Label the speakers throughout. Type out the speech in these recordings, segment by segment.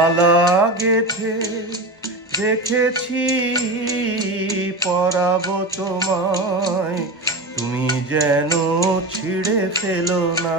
Speaker 1: মালা গেথে দেখেছি পরাব তোমায়। তুমি যেন ছিঁড়ে ফেলো না।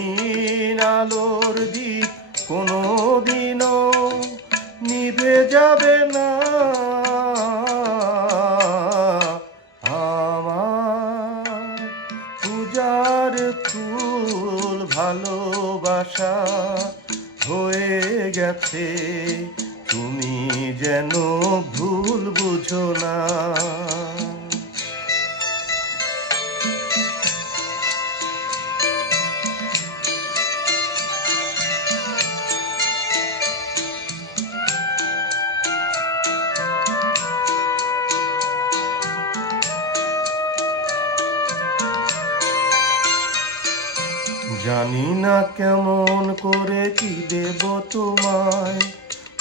Speaker 1: রঙিন আলোর দ্বীপ কোনো দিনও নিভে যাবে না। আমার পূজার ফুল ভালোবাসা হয়ে গেছে, তুমি যেন ভুল বুঝো না। জানি না কেমন করে কি দেব তোমায়।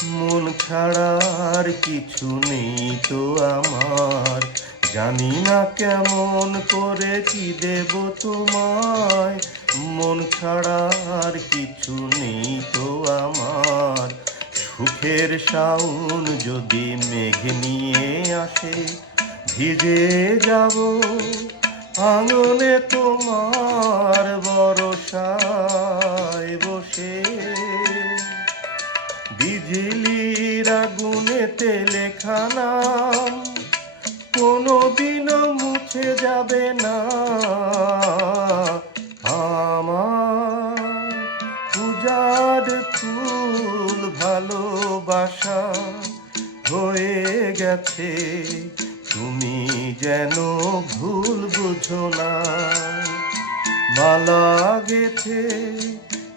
Speaker 1: মন ছাড়া আর কিছু নেই তো আমার। জানি না কেমন করে কি দেব তোমায়। মন ছাড়া আর কিছু নেই তো আমার। সুখের শাউন যদি মেঘ নিয়ে আসে, ভিজে যাব। আঙনে তোমার বরসায় বসে। বিজলির আগুনেতে লেখা নাম কোনোদিনও মুছে যাবে না। আমার পূজার ফুল ভালোবাসা হয়ে গেছে। তুমি যেন ভুল বুঝো না। মালা গেথে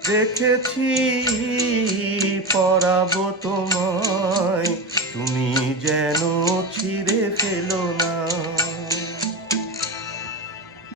Speaker 1: দেখেছি পরাবো তোমায়